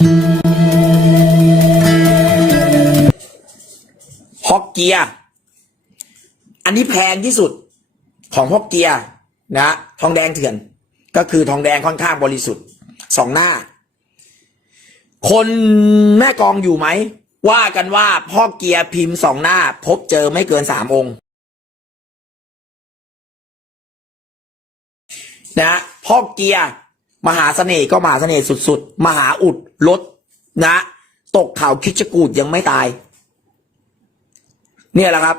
ฮอกเกียร์อันนี้แพงที่สุดของฮอกเกียร์นะ ทองแดงเถื่อน ก็คือทองแดงค่อนข้างบริสุทธิ์สองหน้า คนแม่กองอยู่ไหม ว่ากันว่าพ่อเกียร์พิมพ์สองหน้า พบเจอไม่เกินสามองค์นะพ่อเกียร์ มหาเสน่ห์ก็มหาเสน่ห์สุดๆ มหาอุดลดนะ ตกข่าวคิดจกูดยังไม่ตาย เนี่ยแหละครับ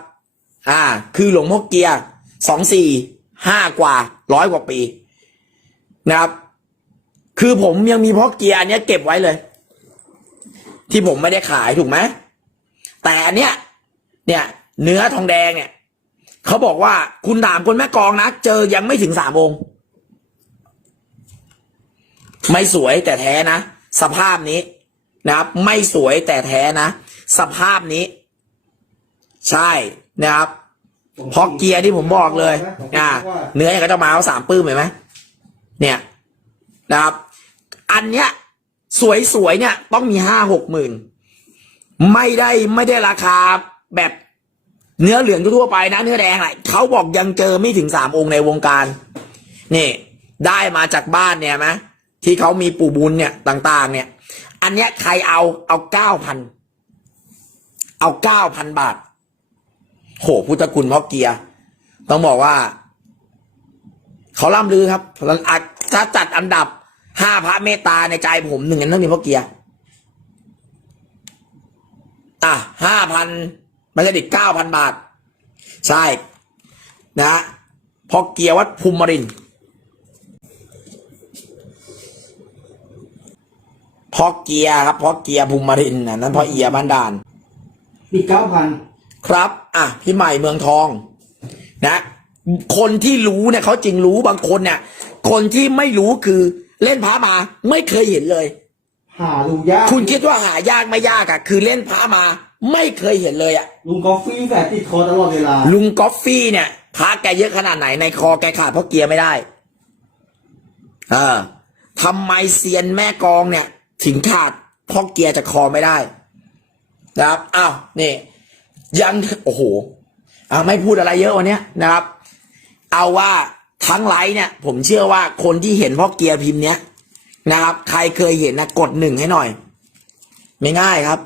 อ่า คือหลวงพ่อเกียร์สองสี่ห้ากว่าร้อยกว่าปี นะครับ คือผมยังมีพ่อเกียร์อันเนี้ยเก็บไว้เลย ที่ผมไม่ได้ขายถูกไหมแต่อันเนี้ยเนี่ย เนื้อทองแดงเนี่ยเขาบอกว่าคุณถามคนแม่กองนะ เจอยังไม่ถึงสามองค์ ไม่สวยแต่แท้นะ สภาพนี้นะครับ ไม่สวยแต่แท้นะ สภาพนี้ ใช่นะครับเพราะเกียร์ที่ผมบอกเลยอ่าเนื้อย่างกับเจ้าหมาเขาสามปื้มเห็นไหมเนี่ยนะครับ อันเนี้ย สวยๆเนี่ย ต้องมีห้าหกหมื่นไม่ได้ไม่ได้ราคาแบบเนื้อเหลืองทั่วไปนะ เนื้อแดงอะเขาบอกยังเจอไม่ถึงสามองค์ในวงการ นี่ ได้มาจากบ้านเนี่ยไหม ที่เขามีปู่บุญเนี่ยต่าง ๆ เนี่ย อันเนี้ยใครเอาเอาเก้าพันเอาเก้าพันบาท โหพุทธคุณพ่อเกียร์ต้องบอกว่า เขาล่ำลือครับถ้าจัดอันดับห้าพระเมตตาในใจผมหนึ่งในนั้นมีพ่อเกียร์อะห้าพันไม่ใช่ดิเก้าพันบาท ใช่ นะพ่อเกียร์วัดภูมิรินทร์ พ่อเกียร์ครับพ่อเกียร์ภูมิรินทร์นะนั้นพ่อเอียบ้านด่านอีกเก้าพันครับ อะพี่ใหม่เมืองทอง นะ คนที่รู้เนี่ยเขาจริงรู้บางคนเนี่ย คนที่ไม่รู้คือเล่นพระมาไม่เคยเห็นเลย หาดูยากคุณคิดว่าหายากไม่ยากอะคือเล่นพระมา ไม่เคยเห็นเลยอะลุงกอฟฟี่แฝดติดคอตลอดเวลา ลุงกอฟฟี่เนี่ยพระแกเยอะขนาดไหนในคอแกขาดเพราะเกียร์ไม่ได้ เออทำไมเซียนแม่กองเนี่ย ถึงขาดเพราะเกียร์จะคอไม่ได้ นะครับอ้าวนี่ยังโอ้โหอ่าไม่พูดอะไรเยอะวันนี้นะครับ เอาว่าทั้งไลฟ์เนี่ย ผมเชื่อว่าคนที่เห็นพ่อเกียร์พิมพ์เนี้ยนะครับ ใครเคยเห็นนะกดหนึ่งให้หน่อย ไม่ง่ายครับ